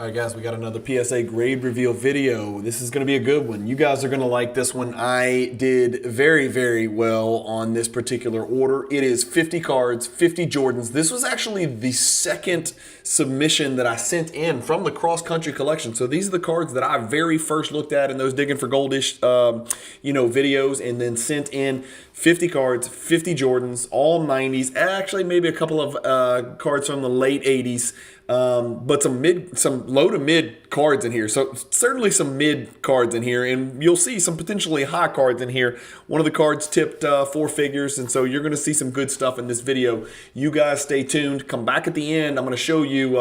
All right, guys, we got another PSA grade reveal video. This is going to be a good one. You guys are going to like this one. I did very, very well on this particular order. It is 50 cards, 50 Jordans. This was actually the second submission that I sent in from the cross-country collection. So these are the cards that I very first looked at in those Digging for Goldish, videos, and then sent in 50 cards, 50 Jordans, all 90s. Actually, maybe a couple of cards from the late 80s. But some low to mid cards in here. So certainly some mid cards in here, and you'll see some potentially high cards in here. One of the cards tipped 4 figures, and so you're going to see some good stuff in this video. You guys stay tuned. Come back at the end. I'm going to show you.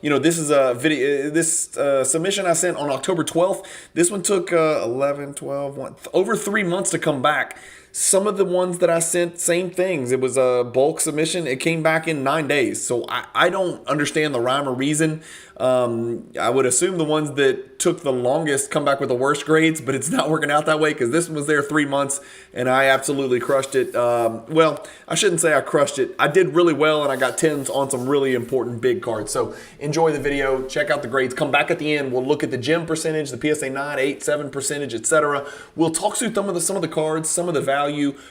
This is a video. This submission I sent on October 12th. This one took 11, 12, over 3 months to come back. Some of the ones that I sent, same things. It was a bulk submission. It came back in 9 days. So I don't understand the rhyme or reason. I would assume the ones that took the longest come back with the worst grades, but it's not working out that way because this one was there 3 months and I absolutely crushed it. Well, I shouldn't say I crushed it. I did really well and I got 10s on some really important big cards. So enjoy the video. Check out the grades. Come back at the end. We'll look at the gem percentage, the PSA 9, 8, 7 percentage, etc. We'll talk through some of the cards, some of the value,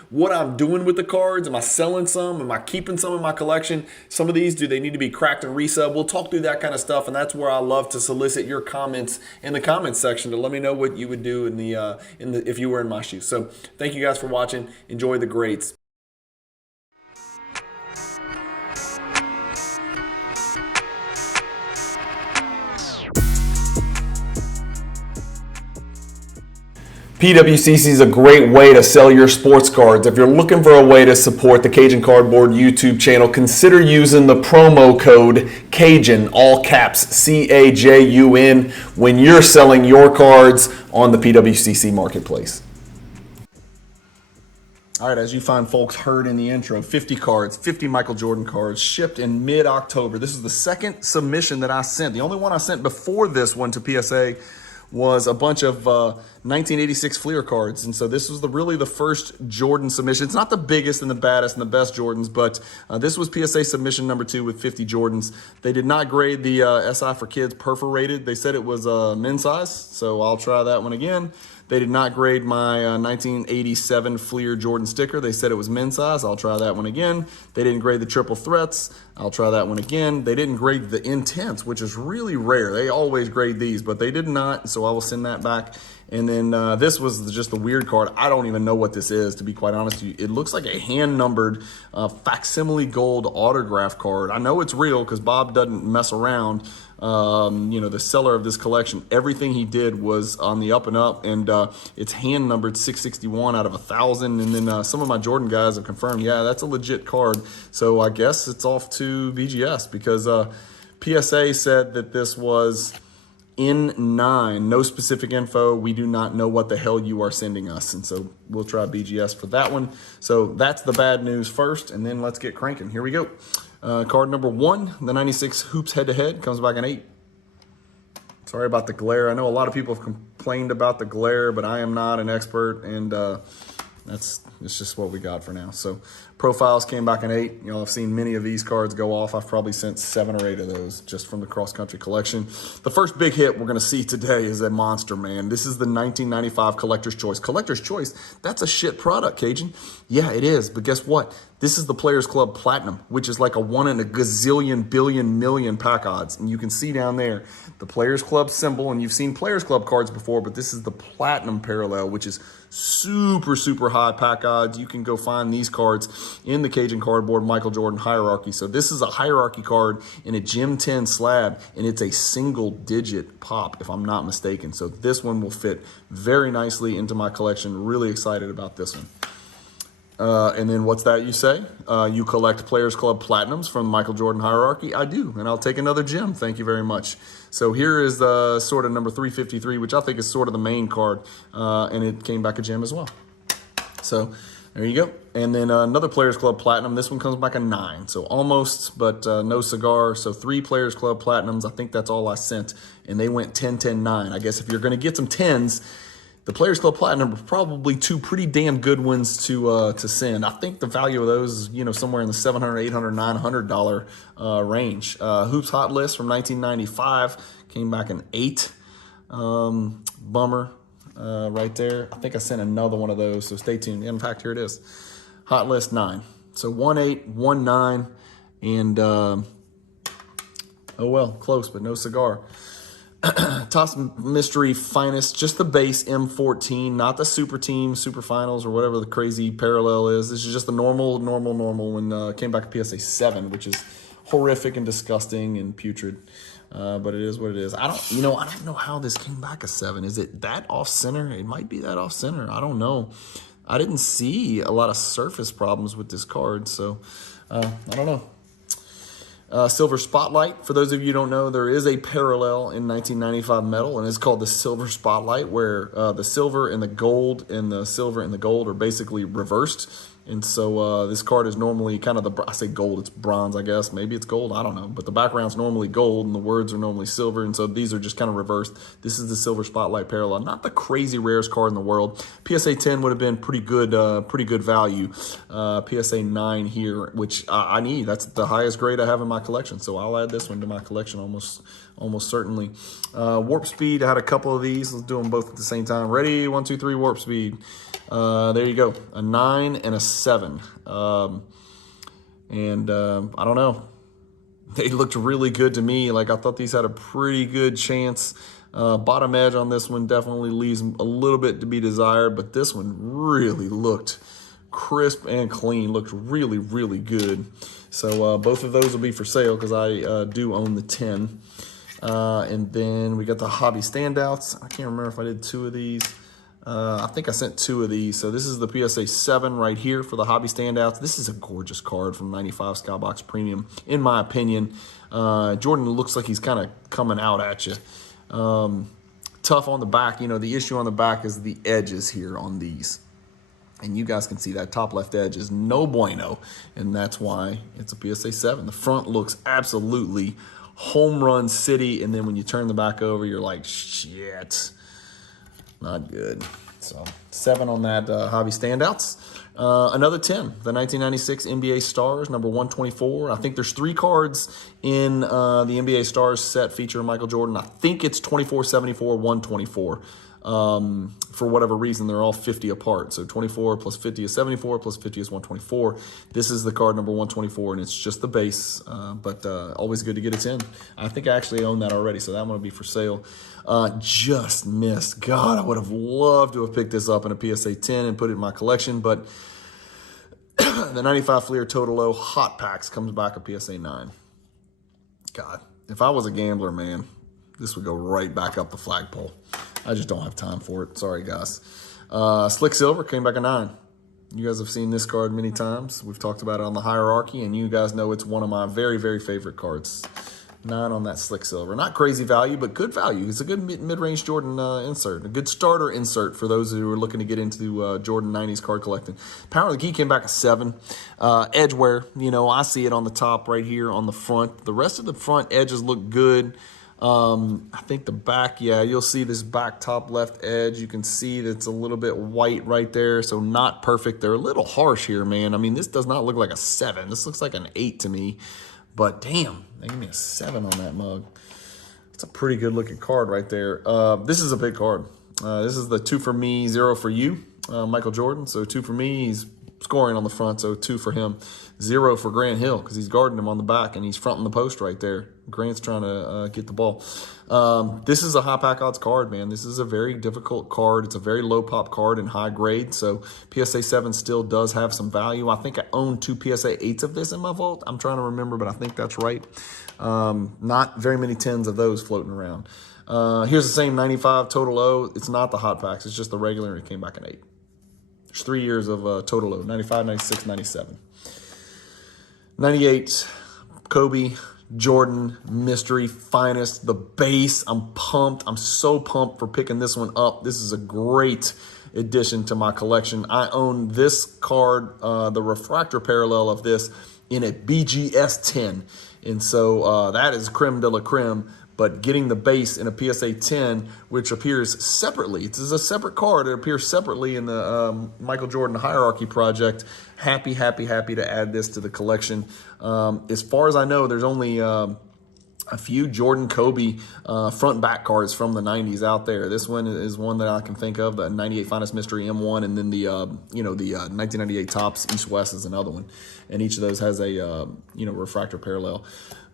what I'm doing with the cards. Am I selling some? Am I keeping some in my collection? Some of these, do they need to be cracked and resub? We'll talk through that kind of stuff, and that's where I love to solicit your comments in the comments section to let me know what you would do if you were in my shoes. So thank you guys for watching. Enjoy the grades. PWCC is a great way to sell your sports cards. If you're looking for a way to support the Cajun Cardboard YouTube channel, consider using the promo code CAJUN, all caps, C-A-J-U-N, when you're selling your cards on the PWCC marketplace. All right, as you fine folks heard in the intro, 50 cards, 50 Michael Jordan cards, shipped in mid-October. This is the second submission that I sent. The only one I sent before this one to PSA was a bunch of 1986 Fleer cards. And so this was really the first Jordan submission. It's not the biggest and the baddest and the best Jordans, but this was PSA submission number 2 with 50 Jordans. They did not grade the SI for Kids perforated. They said it was men's size, so I'll try that one again. They did not grade my 1987 Fleer Jordan sticker. They said it was men's size. I'll try that one again. They didn't grade the triple threats. I'll try that one again. They didn't grade the intense, which is really rare. They always grade these, but they did not, so I will send that back. And then this was just a weird card. I don't even know what this is, to be quite honest with you. It looks like a hand-numbered facsimile gold autograph card. I know it's real because Bob doesn't mess around. The seller of this collection, everything he did was on the up and up, and it's hand numbered 661 out of 1,000. And then some of my Jordan guys have confirmed, yeah, that's a legit card. So I guess it's off to BGS because PSA said that this was in 9, no specific info. We do not know what the hell you are sending us. And so we'll try BGS for that one. So that's the bad news first, and then let's get cranking. Here we go. Card number 1, the 96 Hoops head-to-head, comes back an 8. Sorry about the glare. I know a lot of people have complained about the glare, but I am not an expert, and it's just what we got for now. So profiles came back an 8. I've seen many of these cards go off. I've probably sent 7 or 8 of those just from the cross-country collection. The first big hit we're going to see today is a monster, man. This is the 1995 Collector's Choice. Collector's Choice, that's a shit product, Cajun. Yeah, it is, but guess what? This is the Players Club Platinum, which is like a 1 in a gazillion billion million pack odds. And you can see down there the Players Club symbol, and you've seen Players Club cards before, but this is the Platinum parallel, which is super, super high pack odds. You can go find these cards in the Cajun Cardboard Michael Jordan hierarchy. So this is a hierarchy card in a Gem 10 slab, and it's a single-digit pop, if I'm not mistaken. So this one will fit very nicely into my collection. Really excited about this one. And then what's that you say? You collect Players Club Platinums from the Michael Jordan hierarchy? I do, and I'll take another gem. Thank you very much. So here is the sort of number 353, which I think is sort of the main card, and it came back a gem as well. So there you go. And then another Players Club Platinum. This one comes back a 9, so almost, but no cigar. So 3 Players Club Platinums. I think that's all I sent, and they went 10, 10, 9. I guess if you're going to get some 10s, The Players Club Platinum are probably two pretty damn good ones to send. I think the value of those is, you know, somewhere in the $700, $800, $900 range. Hoops Hot List from 1995 came back an 8. Bummer right there. I think I sent another one of those, so stay tuned. In fact, here it is. Hot List 9. So 1-8, 1-9, and oh well, close, but no cigar. Toss Mystery Finest, just the base M14, not the Super Team, Super Finals, or whatever the crazy parallel is. This is just the normal when came back to PSA 7, which is horrific and disgusting and putrid. But it is what it is. I don't know how this came back a 7. Is it that off center? It might be that off center. I don't know. I didn't see a lot of surface problems with this card, so I don't know. Silver Spotlight. For those of you who don't know, there is a parallel in 1995 metal, and it's called the Silver Spotlight, where the silver and the gold and the silver and the gold are basically reversed. And so this card is normally kind of I say gold, it's bronze, I guess. Maybe it's gold, I don't know. But the background's normally gold and the words are normally silver. And so these are just kind of reversed. This is the Silver Spotlight parallel. Not the crazy rarest card in the world. PSA 10 would have been pretty good value. PSA 9 here, which I need. That's the highest grade I have in my collection. So I'll add this one to my collection almost certainly. Warp Speed, I had a couple of these. Let's do them both at the same time. Ready? 1, 2, 3, Warp Speed. There you go. A 9 and a 7. I don't know. They looked really good to me. Like, I thought these had a pretty good chance. Bottom edge on this one definitely leaves a little bit to be desired, but this one really looked crisp and clean. Looked really, really good. So both of those will be for sale because I do own the 10. And then we got the Hobby Standouts. I can't remember if I did 2 of these. I think I sent 2 of these. So this is the PSA 7 right here for the Hobby Standouts. This is a gorgeous card from 95 Skybox Premium, in my opinion. Jordan looks like he's kind of coming out at you. Tough on the back. You know, the issue on the back is the edges here on these. And you guys can see that top left edge is no bueno. And that's why it's a PSA 7. The front looks absolutely home run city. And then when you turn the back over, you're like, shit. Not good. So 7 on that Hobby Standouts. Another 10, the 1996 NBA Stars, number 124. I think there's 3 cards in the NBA Stars set featuring Michael Jordan. I think it's 24, 74, 124. For whatever reason, they're all 50 apart. So 24 plus 50 is 74, plus 50 is 124. This is the card number 124, and it's just the base, but always good to get a 10. I think I actually own that already, so that one will be for sale. Just missed. God, I would have loved to have picked this up in a PSA 10 and put it in my collection, but the 95 Fleer Totolo Hot Packs comes back a PSA 9. God, if I was a gambler, man, this would go right back up the flagpole. I just don't have time for it. Sorry, guys. Slick Silver came back a 9. You guys have seen this card many times. We've talked about it on the hierarchy, and you guys know it's one of my very, very favorite cards. 9 on that Slick Silver. Not crazy value, but good value. It's a good mid-range Jordan insert. A good starter insert for those who are looking to get into Jordan 90s card collecting. Power of the Key came back a 7. Edgeware, you know, I see it on the top right here on the front. The rest of the front edges look good. I think the back, yeah, you'll see this back top left edge. You can see that it's a little bit white right there, so not perfect. They're a little harsh here, man. I mean, this does not look like a 7. This looks like an 8 to me. But damn, they give me a 7 on that mug. It's a pretty good looking card right there. This is a big card. This is the 2 for me, 0 for you, Michael Jordan. So 2 for me, he's scoring on the front, so 2 for him. 0 for Grant Hill because he's guarding him on the back and he's fronting the post right there. Grant's trying to get the ball. This is a high pack odds card, man. This is a very difficult card. It's a very low pop card in high grade, so PSA 7 still does have some value. I think I own 2 PSA 8s of this in my vault. I'm trying to remember, but I think that's right. Not very many 10s of those floating around. Here's the same 95 Total O. It's not the hot packs. It's just the regular, and it came back an 8. There's 3 years of Total O, 95, 96, 97. 98, Kobe, Jordan, Mystery, Finest, the base. I'm pumped. I'm so pumped for picking this one up. This is a great addition to my collection. I own this card, the refractor parallel of this, in a BGS 10. And so that is creme de la creme. but getting the base in a PSA 10, which appears separately. It's a separate card. It appears separately in the Michael Jordan Hierarchy Project. Happy to add this to the collection. As far as I know, there's only a few Jordan Kobe front and back cards from the 90s out there. This one is one that I can think of, the 98 Finest Mystery M1, and then the 1998 Topps East West is another one. And each of those has a refractor parallel.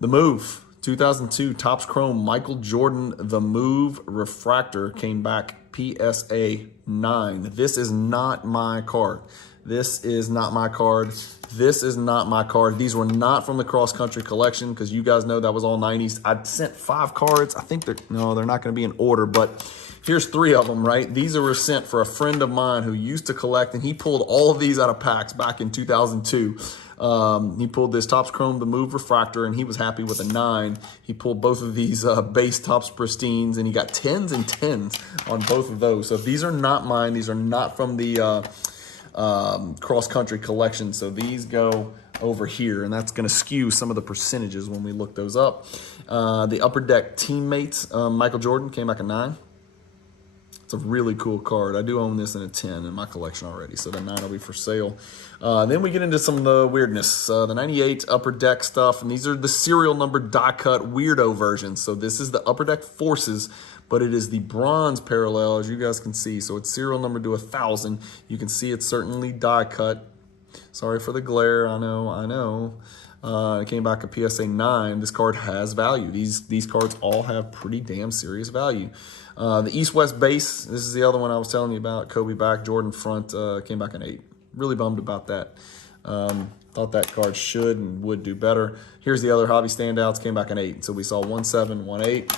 The Move 2002 Topps Chrome Michael Jordan The Move refractor came back PSA 9. This is not my card. This is not my card. This is not my card. These were not from the cross country collection because you guys know that was all 90s. I sent 5 cards. I think they're not going to be in order, but here's 3 of them, right? These were sent for a friend of mine who used to collect, and he pulled all of these out of packs back in 2002. He pulled this Topps Chrome The Move refractor, and he was happy with a 9. He pulled both of these base Topps Pristines, and he got 10s and 10s on both of those. So these are not mine. These are not from the cross-country collection, so these go over here, and that's going to skew some of the percentages when we look those up. The Upper Deck Teammates Michael Jordan came back a 9. It's a really cool card. I do own this in a 10 in my collection already, so the 9 will be for sale. Then we get into some of the weirdness. The 98 Upper Deck stuff, and these are the serial number die-cut weirdo versions. So this is the Upper Deck Forces, but it is the bronze parallel, as you guys can see. So it's serial number to 1,000. You can see it's certainly die-cut. Sorry for the glare, I know. It came back a PSA 9. This card has value. These cards all have pretty damn serious value. The East-West base, this is the other one I was telling you about. Kobe back, Jordan front, came back an 8. Really bummed about that. Thought that card should and would do better. Here's the other hobby standouts, came back an 8. So we saw 1-7, 1-8.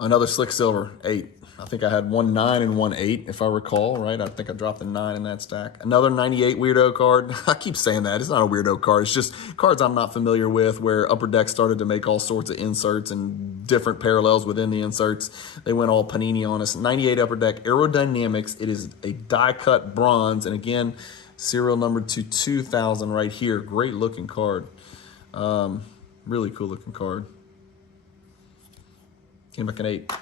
Another Slick Silver, 8. I think I had 1-9 and 1-8, if I recall, right? I think I dropped a 9 in that stack. Another 98 weirdo card. I keep saying that. It's not a weirdo card. It's just cards I'm not familiar with, where Upper Deck started to make all sorts of inserts and different parallels within the inserts. They went all Panini on us. 98 Upper Deck Aerodynamics. It is a die-cut bronze. And again, serial number to 2,000 right here. Great looking card. Really cool looking card. Came back an 8.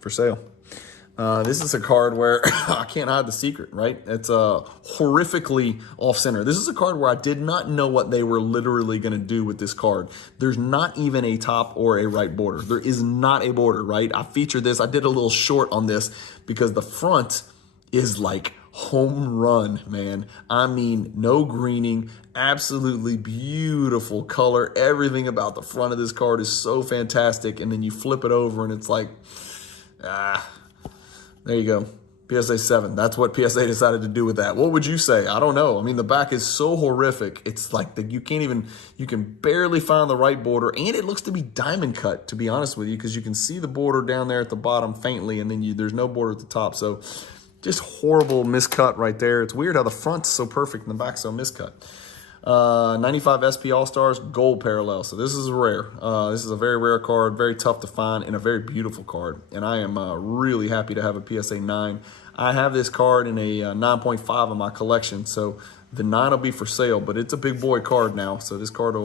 For sale. This is a card where I can't hide the secret, right? It's horrifically off-center. This is a card where I did not know what they were literally going to do with this card. There's not even a top or a right border. There is not a border, right? I featured this. I did a little short on this because the front is like home run, man. I mean, no greening, absolutely beautiful color. Everything about the front of this card is so fantastic. And then you flip it over and it's like, there you go. PSA 7. That's what PSA decided to do with that. What would you say? I don't know. I mean, the back is so horrific. It's like you can barely find the right border, and it looks to be diamond cut, to be honest with you, because you can see the border down there at the bottom faintly, and then there's no border at the top. So just horrible miscut right there. It's weird how the front's so perfect and the back's so miscut. 95 SP All-Stars gold parallel. So this is rare. This is a very rare card, very tough to find, and a very beautiful card. And I am really happy to have a PSA 9. I have this card in a 9.5 in my collection, so the 9 will be for sale, but it's a big boy card now. So this card's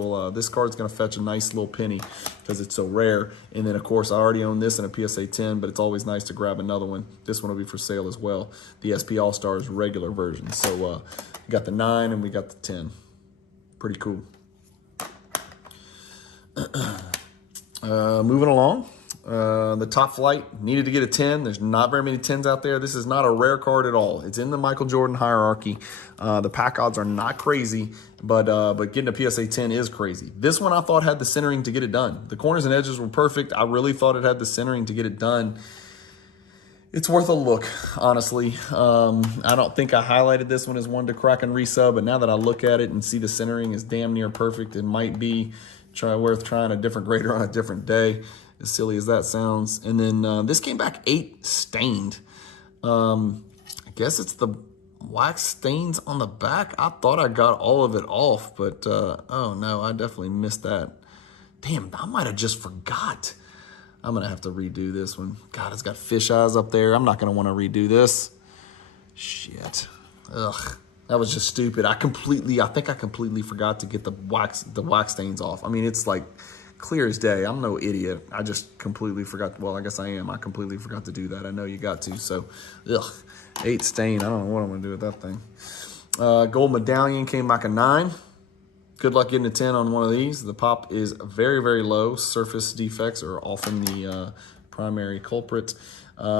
going to fetch a nice little penny because it's so rare. And then, of course, I already own this in a PSA 10, but it's always nice to grab another one. This one will be for sale as well. The SP All-Stars regular version. So we got the 9 and we got the 10. Pretty cool. Moving along. The Top Flight needed to get a 10. There's not very many 10s out there. This is not a rare card at all. It's in the Michael Jordan hierarchy. The pack odds are not crazy, but getting a PSA 10 is crazy. This one I thought had the centering to get it done. The corners and edges were perfect. I really thought it had the centering to get it done. It's worth a look, honestly. I don't think I highlighted this one as one to crack and resub, but now that I look at it and see the centering is damn near perfect, it might be worth trying a different grader on a different day, as silly as that sounds. And then this came back 8 stained. I guess it's the wax stains on the back. I thought I got all of it off, but oh no, I definitely missed that. Damn, I might have just forgot. I'm going to have to redo this one. God, it's got fish eyes up there. I'm not going to want to redo this. Shit. Ugh. That was just stupid. I think I completely forgot to get the wax stains off. I mean, it's like clear as day. I'm no idiot. I just completely forgot. Well, I guess I am. I completely forgot to do that. I know you got to. So, 8 stain. I don't know what I'm going to do with that thing. Gold medallion came back a 9. Good luck getting a 10 on one of these. The pop is very, very low. Surface defects are often the primary culprit.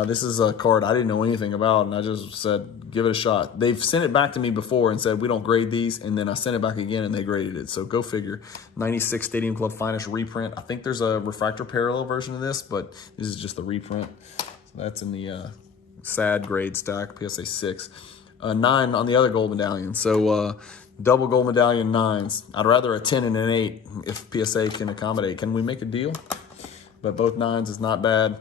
This is a card I didn't know anything about, and I just said, give it a shot. They've sent it back to me before and said, we don't grade these, and then I sent it back again, and they graded it. So go figure. 96 Stadium Club Finest reprint. I think there's a refractor parallel version of this, but this is just the reprint. So that's in the sad grade stack, PSA 6. 9 on the other gold medallion. So double gold medallion 9s. I'd rather a 10 and an 8 if PSA can accommodate. Can we make a deal? But both 9s is not bad.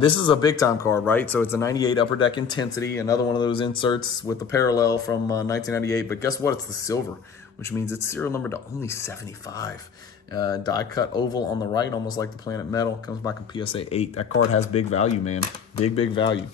This is a big time card, right? So it's a 98 Upper Deck Intensity, another one of those inserts with the parallel from 1998. But guess what? It's the silver, which means it's serial number to only 75. Die cut oval on the right, almost like the Planet Metal. Comes back in PSA 8. That card has big value, man. Big, big value.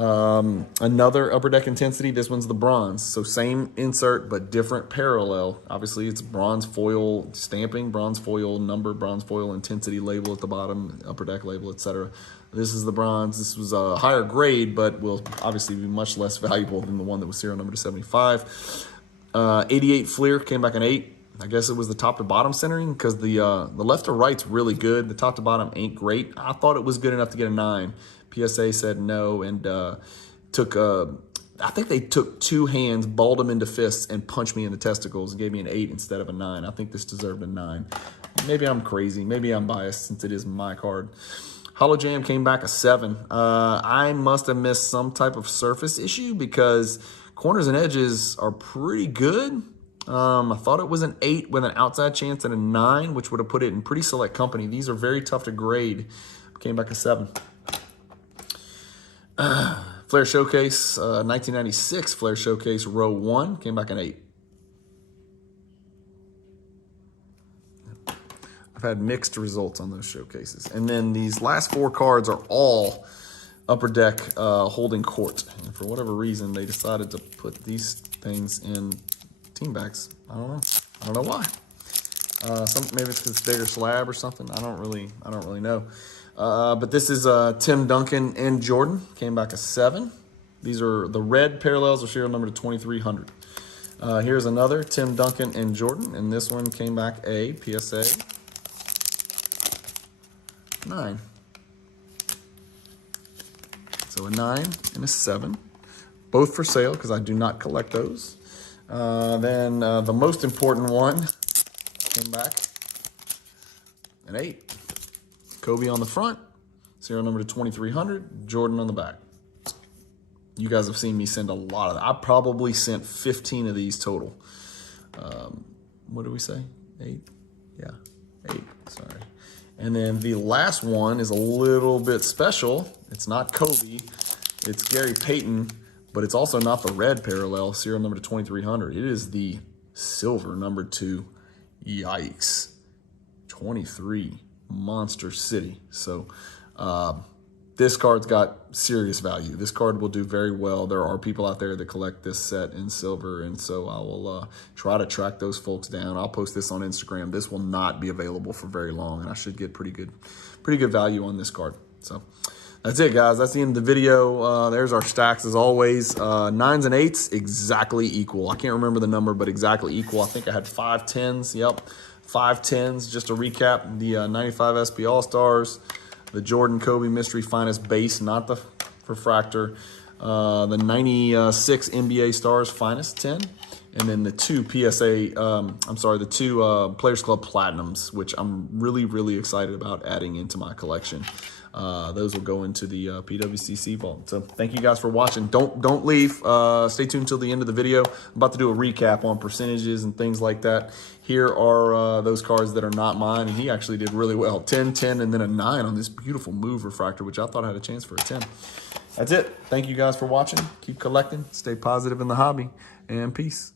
Another Upper Deck Intensity. This one's the bronze. So same insert, but different parallel. Obviously, it's bronze foil stamping, bronze foil number, bronze foil intensity label at the bottom, Upper Deck label, etc. This is the bronze. This was a higher grade, but will obviously be much less valuable than the one that was serial number to 75. 88 Fleer came back an 8. I guess it was the top to bottom centering because the left to right's really good. The top to bottom ain't great. I thought it was good enough to get a 9. PSA said no and took, I think they took 2 hands, balled them into fists, and punched me in the testicles and gave me an 8 instead of a 9. I think this deserved a 9. Maybe I'm crazy. Maybe I'm biased since it is my card. Holo Jam came back a 7. I must have missed some type of surface issue because corners and edges are pretty good. I thought it was an 8 with an outside chance and a 9, which would have put it in pretty select company. These are very tough to grade. Came back a 7. Flair Showcase, 1996 Flair Showcase row 1, came back an 8. I've had mixed results on those showcases. And then these last 4 cards are all Upper Deck holding court. And for whatever reason, they decided to put these things in team bags. I don't know. I don't know why. Maybe it's because it's bigger slab or something. I don't really know. But this is Tim Duncan and Jordan. Came back a 7. These are the red parallels are serial number to 2300. Here's another Tim Duncan and Jordan, and this one came back a PSA 9. So a 9 and a 7, both for sale because I do not collect those. Then the most important one came back an 8. Kobe on the front, serial number to 2300, Jordan on the back. You guys have seen me send a lot of that. I probably sent 15 of these total. What did we say? 8? Yeah, 8, sorry. And then the last one is a little bit special. It's not Kobe, it's Gary Payton, but it's also not the red parallel, serial number to 2300. It is the silver number 2. Yikes. 23. Monster City. So this card's got serious value. This card will do very well. There are people out there that collect this set in silver, and so I will try to track those folks down. I'll post this on Instagram. This will not be available for very long, and I should get pretty good value on this card. So that's it, guys. That's the end of the video. There's our stacks as always. 9s and 8s exactly equal. I can't remember the number, but exactly equal. I think I had 5 10s. Yep. 5 10s, just to recap, the 95 SP All-Stars, the Jordan Kobe Mystery Finest base, not the refractor, the 96 NBA Stars Finest 10, and then the 2 PSA, the 2 Players Club Platinums, which I'm really, really excited about adding into my collection. Those will go into the PWCC Vault. So thank you guys for watching. Don't leave. Stay tuned until the end of the video. I'm about to do a recap on percentages and things like that. Here are those cards that are not mine, and he actually did really well. 10, 10, and then a 9 on this beautiful Move refractor, which I thought had a chance for a 10. That's it. Thank you guys for watching. Keep collecting. Stay positive in the hobby, and peace.